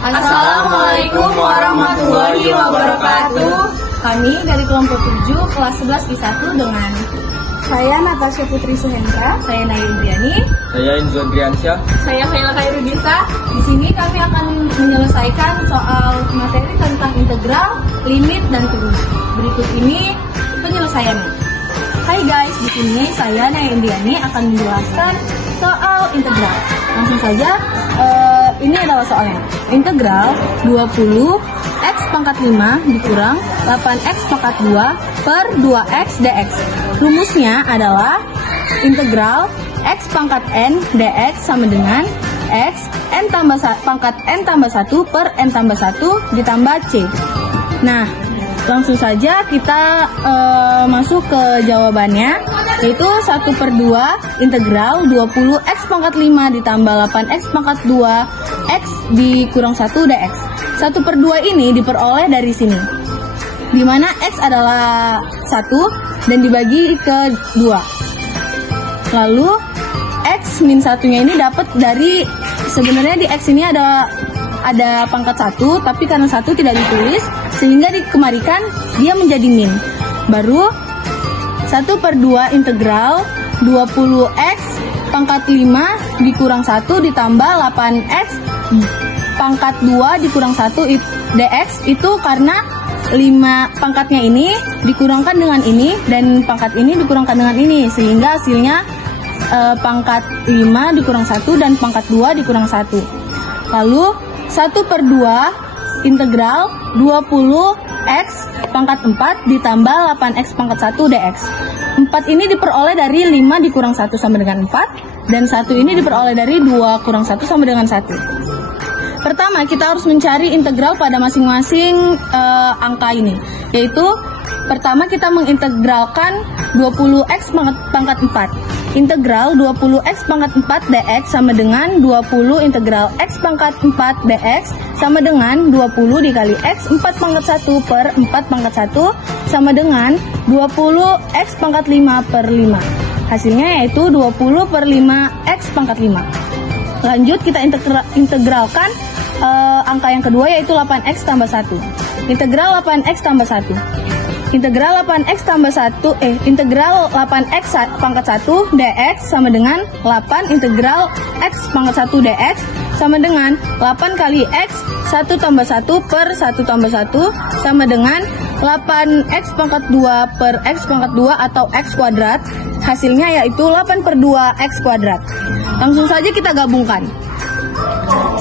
Assalamualaikum warahmatullahi wabarakatuh. Kami dari kelompok 7 kelas 11 I1 dengan saya Natasha Putri Suhendra, saya Naya Indriani, saya Inzo Driansyah, saya Faila Khairudisa. Di sini kami akan menyelesaikan soal materi tentang integral, limit, dan turun. Berikut ini penyelesaiannya. Hai guys, di sini saya Naya Indriani akan menjelaskan soal integral. Langsung saja, ini adalah soalnya. Integral 20 X pangkat 5 dikurang 8X pangkat 2 per 2X dx. Rumusnya adalah integral X pangkat N dx sama dengan X N tambah pangkat N tambah 1 per N tambah 1 ditambah C. Nah, langsung saja kita masuk ke jawabannya, yaitu 1/2 integral 20 X pangkat 5 ditambah 8X pangkat 2 X dikurang 1 dx. 1/2 ini diperoleh dari sini, di mana X adalah 1 dan dibagi ke 2. Lalu X min 1-nya ini dapat dari, sebenarnya di X ini ada pangkat 1, tapi karena 1 tidak ditulis sehingga dikemarikan dia menjadi min. Baru 1/2 integral 20X pangkat 5 dikurang 1 ditambah 8X pangkat 2 dikurang 1 dx, itu karena 5 pangkatnya ini dikurangkan dengan ini dan pangkat ini dikurangkan dengan ini, sehingga hasilnya pangkat 5 dikurang 1 dan pangkat 2 dikurang 1. Lalu 1/2 integral 20X pangkat 4 ditambah 8X pangkat 1 dx. 4 ini diperoleh dari 5 dikurang 1 sama dengan 4, dan 1 ini diperoleh dari 2 kurang 1 sama dengan 1. Pertama, kita harus mencari integral pada masing-masing angka ini, yaitu pertama kita mengintegralkan 20X pangkat 4. Integral 20X pangkat 4 dx sama dengan 20 integral X pangkat 4 dx sama dengan 20 dikali X 4 pangkat 1 per 4 pangkat 1 sama dengan 20 X pangkat 5 per 5. Hasilnya yaitu 20 per 5 X pangkat 5. Lanjut kita integralkan angka yang kedua, yaitu 8X tambah 1. Integral 8X tambah 1. Integral 8X tambah 1, integral 8X pangkat 1 dx sama dengan 8 integral X pangkat 1 dx sama dengan 8 kali X 1 tambah 1 per 1 tambah 1 sama dengan 8X pangkat 2 per X pangkat 2 atau X kuadrat. Hasilnya yaitu 8/2 X kuadrat. Langsung saja kita gabungkan.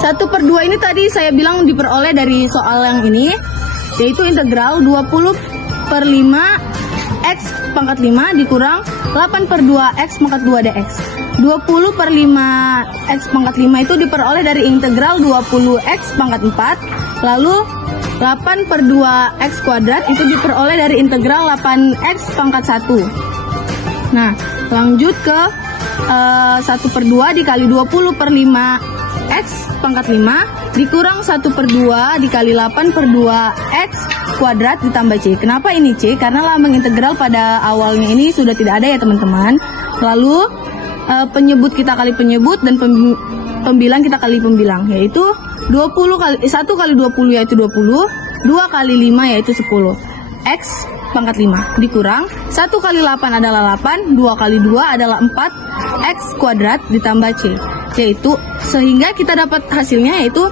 1/2 ini tadi saya bilang diperoleh dari soal yang ini, yaitu integral 20/5 X pangkat 5 dikurang 8/2 X pangkat 2 dx. 20/5 X pangkat 5 itu diperoleh dari integral 20X pangkat 4. Lalu 8/2 X kuadrat itu diperoleh dari integral 8X pangkat 1. Nah, lanjut ke 1/2 dikali 20/5 X pangkat 5 dikurang 1/2 dikali 8/2 X kuadrat ditambah C. Kenapa ini C? Karena lambang integral pada awalnya ini sudah tidak ada ya teman-teman. Lalu penyebut kita kali penyebut dan pembilang kita kali pembilang, yaitu 1 kali 20 yaitu 20, 2 kali 5 yaitu 10. X pangkat 5 dikurang 1 kali 8 adalah 8, 2 kali 2 adalah 4 X kuadrat ditambah C, yaitu sehingga kita dapat hasilnya yaitu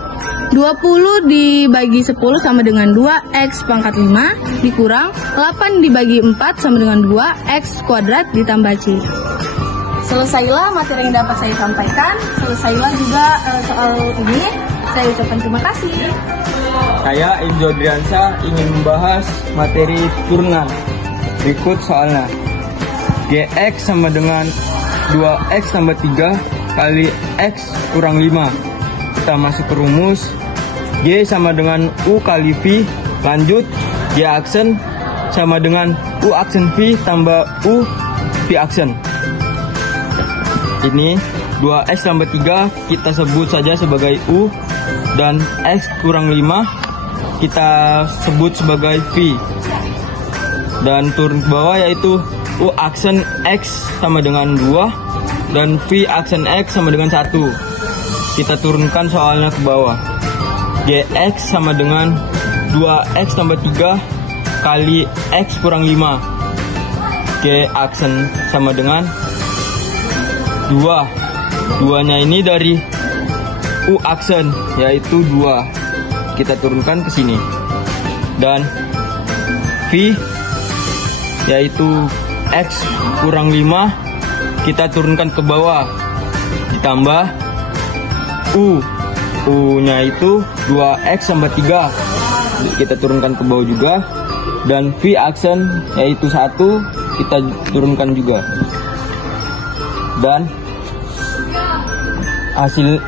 20 dibagi 10 sama dengan 2X pangkat 5 dikurang 8 dibagi 4 sama dengan 2X kuadrat ditambah C. Selesailah materi yang dapat saya sampaikan. Selesailah juga soal ini. Saya ucapkan terima kasih. Saya Inzo Driansyah ingin membahas materi turunan. Berikut soalnya. Gx sama dengan 2X tambah 3 kali X kurang 5. Kita masuk ke rumus. G sama dengan U kali V. Lanjut, G aksen sama dengan U aksen V tambah U V aksen. Ini 2X tambah 3 kita sebut saja sebagai U, dan X kurang 5 kita sebut sebagai V. Dan turun ke bawah yaitu U aksen X sama dengan 2 dan V aksen X sama dengan 1. Kita turunkan soalnya ke bawah. Gx sama dengan 2x tambah 3 kali x kurang 5. G aksen sama dengan 2. 2-nya ini dari U aksen, yaitu 2. Kita turunkan ke sini. Dan V, yaitu x kurang 5, kita turunkan ke bawah. Ditambah U. U-nya itu 2x tambah 3. Kita turunkan ke bawah juga. Dan V aksen yaitu 1, kita turunkan juga. Dan hasil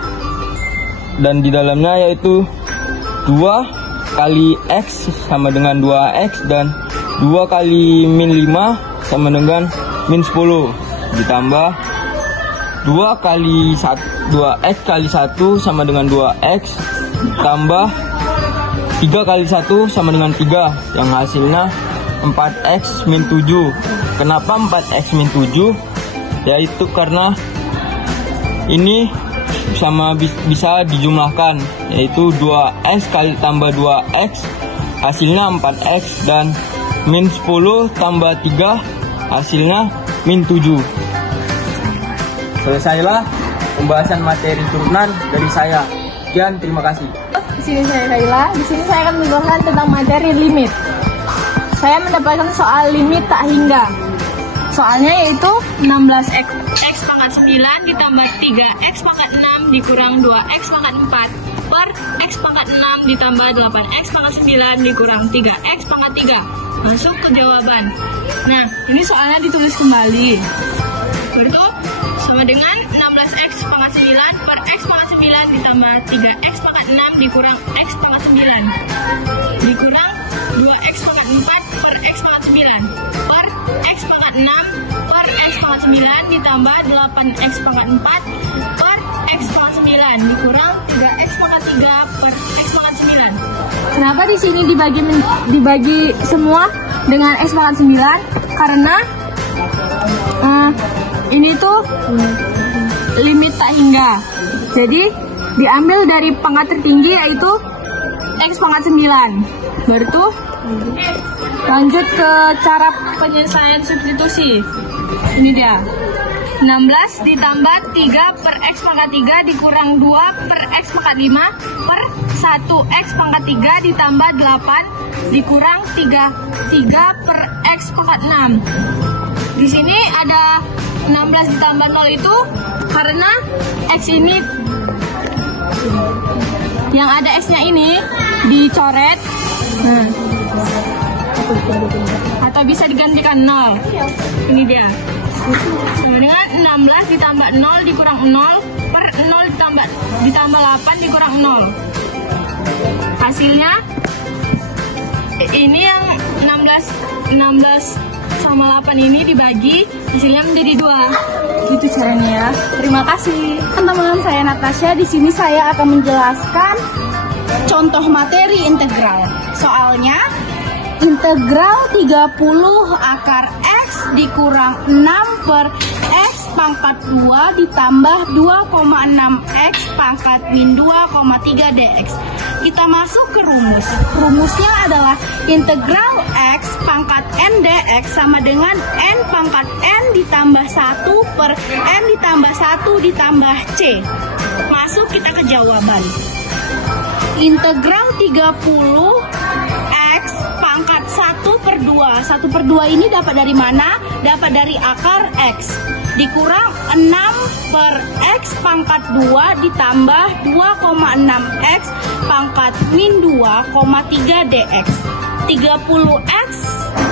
dan di dalamnya yaitu 2 kali x sama dengan 2x, dan 2 kali min 5 sama dengan min 10, ditambah 2 kali 1, 2x kali 1 sama dengan 2x, tambah 3 kali 1 sama dengan 3, yang hasilnya 4x min 7. Kenapa 4x min 7? Yaitu karena ini sama bisa dijumlahkan, yaitu 2x kali tambah 2x hasilnya 4x, dan min 10 tambah 3 hasilnya min 7. Selesailah pembahasan materi turunan dari saya. Sekian, terima kasih. Di sini saya Kaila. Di sini saya akan menjelaskan tentang materi limit. Saya mendapatkan soal limit tak hingga. Soalnya yaitu 16x pangkat 9 ditambah 3x pangkat 6 dikurang 2x pangkat 4 per x pangkat 6 ditambah 8x pangkat 9 dikurang 3x pangkat 3. Masuk ke jawaban. Nah, ini soalnya ditulis kembali. Berarti sama dengan 16x pangkat 9 per x pangkat 9 ditambah 3x pangkat 6 dikurang x pangkat 9 dikurang 2x pangkat 4 per x pangkat 9 per x pangkat 6 per x pangkat 9 ditambah 8x pangkat 4 per x pangkat 9 dikurang 3x pangkat 3 per x pangkat 9. Kenapa di sini dibagi semua dengan x pangkat 9? Karena ini tuh limit tak hingga. Jadi diambil dari pangkat tertinggi yaitu x pangkat 9. Baru tuh lanjut ke cara penyelesaian substitusi. Ini dia. 16 ditambah 3 per x pangkat 3 dikurang 2 per x pangkat 5 per 1x pangkat 3 ditambah 8 dikurang 3 per x pangkat 6. Di sini ada 16 ditambah 0 itu karena x ini yang ada x-nya ini dicoret atau bisa digantikan 0. Ini dia. Sama dengan 16 ditambah 0 dikurang 0 per 0 ditambah 8 dikurang 0. Hasilnya ini yang 16 sama 8 ini dibagi, hasilnya menjadi 2. Gitu caranya ya. Terima kasih. Teman-teman, saya Natasha. Di sini saya akan menjelaskan contoh materi integral. Soalnya integral 30 akar x dikurang 6 per x pangkat 2 ditambah 2,6x pangkat min 2,3 dx. Kita masuk ke rumus. Rumusnya adalah integral x pangkat n dx sama dengan n pangkat n ditambah 1 per n ditambah 1 ditambah c. Masuk kita ke jawaban. Integral 30 x pangkat 1 per 2. 1 per 2 ini dapat dari mana? Dapat dari akar x. Dikurang 6 per x pangkat 2 ditambah 2,6x pangkat min 2,3 dx. 30x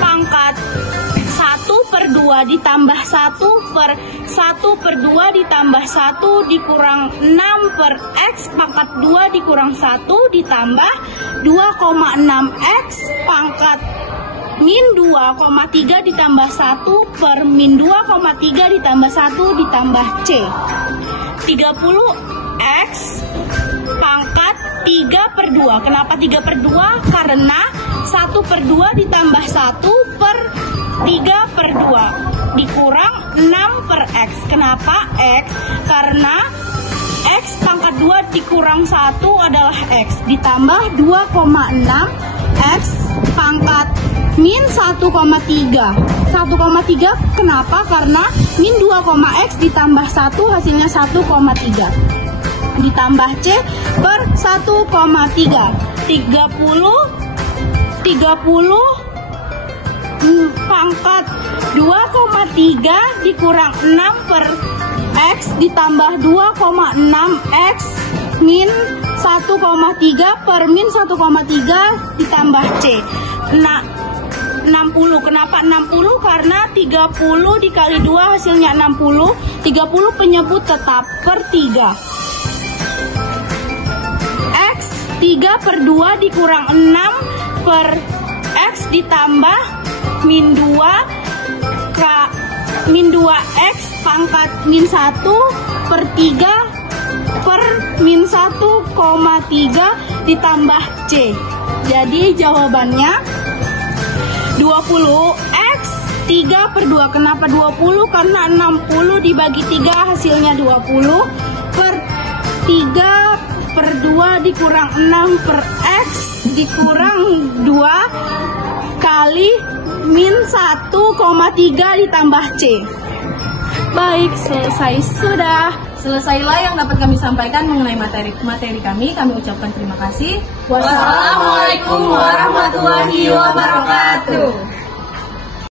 pangkat 1 per 2 ditambah 1 per 1 per 2 ditambah 1 dikurang 6 per x pangkat 2 dikurang 1 ditambah 2,6x pangkat min 2,3 ditambah 1 per min 2,3 ditambah 1 ditambah c. 30x pangkat 3 per 2. Kenapa 3 per 2? Karena 1 per 2 ditambah 1 per 3 per 2 dikurang 6 per x. Kenapa x? Karena X pangkat 2 dikurang 1 adalah X, ditambah 2,6 X pangkat min 1,3. 1,3 kenapa? Karena min 2,x ditambah 1 hasilnya 1,3. Ditambah C per 1,3. 30 pangkat 2,3 dikurang 6 per X ditambah 2,6 X min 1,3 per min 1,3 ditambah C. Nah, 60. Kenapa 60? Karena 30 dikali 2 hasilnya 60. 30 penyebut tetap per 3. X 3 per 2 dikurang 6 per X ditambah min 2 min 2X pangkat min 1 per 3 per min 1,3 ditambah C. Jadi jawabannya 20 X 3 per 2. Kenapa 20? Karena 60 dibagi 3 hasilnya 20 per 3 per 2 dikurang 6 per X dikurang 2 kali min 1,3 ditambah C. Baik, selesai sudah. Selesailah yang dapat kami sampaikan mengenai materi kami. Kami ucapkan terima kasih. Wassalamualaikum warahmatullahi wabarakatuh.